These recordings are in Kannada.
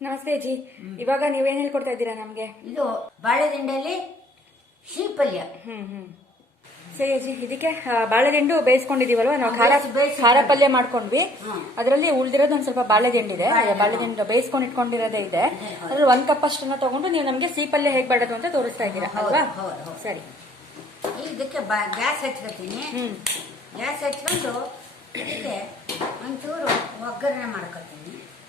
ನಮಸ್ತೆ ಅಜ್ಜಿ. ಇವಾಗ ನೀವೇನ್ ಹೇಳ್ಕೊಡ್ತಾ ಇದ್ದೀರಾ ನಮ್ಗೆ? ಇದು ಬಾಳೆದಿಂಡಲ್ಲಿ ಶೀಪಲ್ಯ. ಹ್ಮ್ ಹ್ಮ್. ಸರಿ ಅಜ್ಜಿ ಇದಕ್ಕೆ ಆ, ಬಾಳೆದಿಂಡು ಬೇಯಿಸ್ಕೊಂಡಿದೀವಲ್ವಾ? ನಾವು ಖಾರ ಬೇಯ್ಸಿ- ಖಾರ ಪಲ್ಯ ಮಾಡ್ಕೊಂಡ್ವಿ. ಅದರಲ್ಲಿ ಉಳ್ದಿರೋದು ಒಂದ್ ಸ್ವಲ್ಪ ಬಾಳೆದಿಂಡಿದೆ. ಬಾಳೆದಿಂಡು. ಬಾಳೆದಿಂಡು ಬೇಯಿಸ್ಕೊಂಡು ಇಟ್ಕೊಂಡಿರೋದೇ ಇದೆ. ಅದ್ರಲ್ಲಿ ಒಂದ್ ಕಪ್ ಅಷ್ಟನ್ನ ತಗೊಂಡು ನೀವು ನಮ್ಗೆ ಸಿಹಿ ಪಲ್ಯ ಹೇಗ್ ಮಾಡೋದು ಅಂತ ತೋರಿಸ್ತಾ ಇದ್ದೀರಾ ಹೌದು, ಅಲ್ವಾ? ಹೌದು, ಹೌದು. ಸರಿ. ಇದಕ್ಕೆ ಬ ಗ್ಯಾಸ್ ಹಚ್ಕೊತೀನಿ. ಹ್ಮ್. ಗ್ಯಾಸ್ ಹಚ್ಕೊಂಡು ಇದಕ್ಕೆ ಒಂಚೂರು ಒಗ್ಗರಣೆ ಮಾಡ್ಕೊತೀನಿ.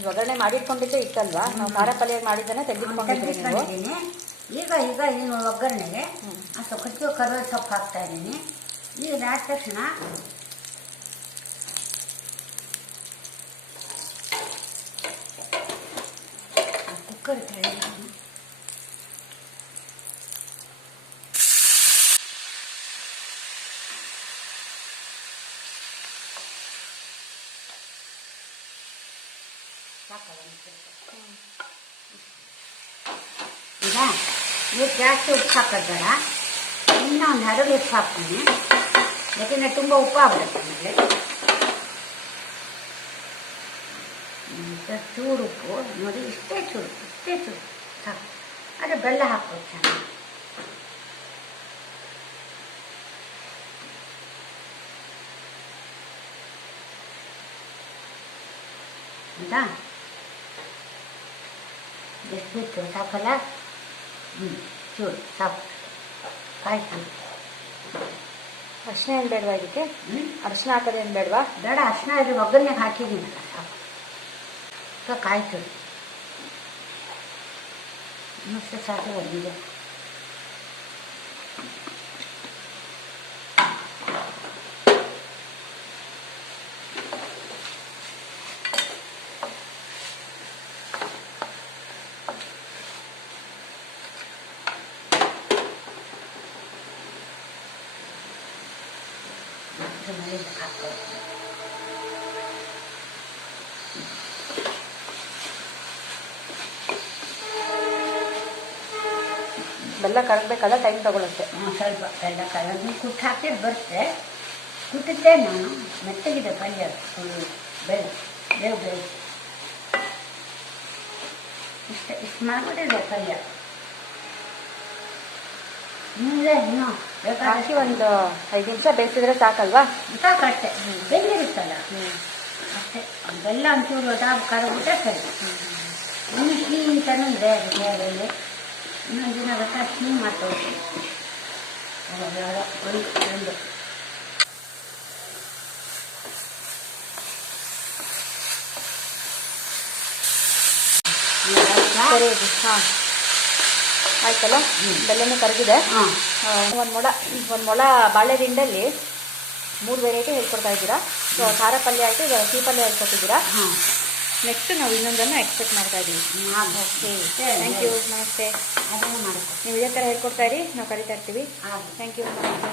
ಒಗ್ಗರಣೆ ಮಾಡಿಟ್ಕೊಂಡಿದ್ದೆ ಇತ್ತಲ್ವಾ? ನಾವು ಖಾರ ಪಲ್ಯ ಮಾಡಿದ್ದಾನೆ ತೆಗೆದಿಟ್ಕೊಂಡಿದ್ರಿ ನೀವು. ಈಗ ಈಗ ಇನ್ನು ಒಗ್ಗರಣೆಗೆ ಆ ಸ್ವಲ್ಪ ಕಚ್ಚು ಕರಿಬೇವು ಸೊಪ್ಪು ಹಾಕ್ತಾ ಇದ್ದೀನಿ. ಈಗ ಆದ ತಕ್ಷಣ ಕುಕ್ಕರ್ ಕೆಳಗೆ ಈಗ ನೀವು ಜಾಸ್ತಿ ಉಪ್ಪು ಹಾಕೋದು ಬೇಡ ಇನ್ನೂ ಒಂದು ಹರಳು ಉಪ್ಪು ಹಾಕ್ತೀನಿ ಯಾಕೆಂದರೆ ತುಂಬ ಉಪ್ಪು ಆಗ್ಬಿಡುತ್ತೆ ಆಮೇಲೆ ಹ್ಮ್, ಚೂರು ಉಪ್ಪು ನೋಡಿ ಇಷ್ಟೇ ಚೂರು ಇಷ್ಟೇ ಚೂರು ಸಾಕು ಆದರೆ ಬೆಲ್ಲ ಹಾಕ್ಬೋದು ಚೆನ್ನಾಗಿ ಆಯ್ತಾ ಎಷ್ಟು ಬಿತ್ತು ಸಾಕಲ್ಲ ಹ್ಞೂ ಚೂರು ಸಾಕು ಕಾಯ್ತು ಅರ್ಶಿನ ಏನ್ ಬೇಡವಾ ಇದಕ್ಕೆ ಹ್ಞೂ ಅರ್ಶಿನ ಹಾಕೋದೇನ್ ಬೇಡವಾ ಬೇಡ ಅರ್ಶಿನ ಇದು ಒಗ್ಗರಣೆಗೆ ಹಾಕಿದ್ದೀನಲ್ಲ ಸಾಕು ಸೊ ಕಾಯ್ತು ಮತ್ತೆ ಸಾಕು ಬಂದಿದೆ ಇದು ಮೇಲೆ ಹಾಕ್ಬೋದು ಬೆಲ್ಲ ಕರಗ್ಬೇಕಲ್ಲ ಟೈಮ್ ತಗೊಳುತ್ತೆ ಹ್ಮ್, ಸ್ವಲ್ಪ ಬೆಲ್ಲ ಕಲರ್ನು ಕುಟ್ಟು ಹಾಕಿದ್ರೆ ಬರುತ್ತೆ ಕುಟ್ಟಿದ್ದೆ ನಾನು ಮೆತ್ತಗಿದೆ ಪಲ್ಯ ಫುಲ್ ಬೆಲ್ಲ ಬೇವು ಬೇವು ಇಷ್ಟ ಇಷ್ಟು ಮಾಡ್ಬಿಟ್ಟಿದೆ ಪಲ್ಯ ಇನ್ನೂ ಇನ್ನೂ ಹಾಕಿ ಒಂದು ಐದು ನಿಮಿಷ ಬೇಯಿಸಿದ್ರೆ ಸಾಕಲ್ವಾ? ಸಾಕಷ್ಟೆ ಬೆಂದಿರುತ್ತಲ್ಲ? ಹ್ಮ್ ಅಷ್ಟೇ. ಬೆಲ್ಲ ಒಂಚೂರು ದಾಬ್ ಊಟ ಸರಿ. ಇನ್ನು ಕ್ಲೀನ್ ತಂದ್ರೆ ಅದರಲ್ಲಿ. ಇನ್ನೊಂದು ದಿನ ಬೇಕಾದ್ರೆ ಸಿಹಿ ಮಾಡ್ಕೊಳ್ತೀನಿ ಒಂದು ಸರಿ. ಹಾ. ಆಯ್ತಲ್ಲ? ಬೆಲ್ಲನೂ ಕರಗಿದೆ ಒಂದು ಮೊಳ ಒಂದು ಮೊಳ ಬಾಳೆದಿಂಡಲ್ಲಿ ಮೂರು ವೆರೈಟಿ ಹೇಳ್ಕೊಡ್ತಾ ಇದ್ದೀರಾ? ಸೊ ಖಾರ ಪಲ್ಯ ಆಯಿತು ಸಿಹಿ ಪಲ್ಯ ಹೇಳ್ಕೊಟ್ಟಿದ್ದೀರಾ? ನೆಕ್ಸ್ಟ್ ನಾವು ಇನ್ನೊಂದನ್ನು ಎಕ್ಸ್ಪೆಕ್ಟ್ ಮಾಡ್ತಾ ಇದ್ದೀವಿ ಓಕೆ ಥ್ಯಾಂಕ್ ಯು ನಮಸ್ತೆ. ನೀವು ಇದೇ ಥರ ಹೇಳ್ಕೊಡ್ತಾ ಇರಿ ನಾವು ಕರಿತಾ ಇರ್ತೀವಿ. ಥ್ಯಾಂಕ್ ಯು ನಮಸ್ತೆ.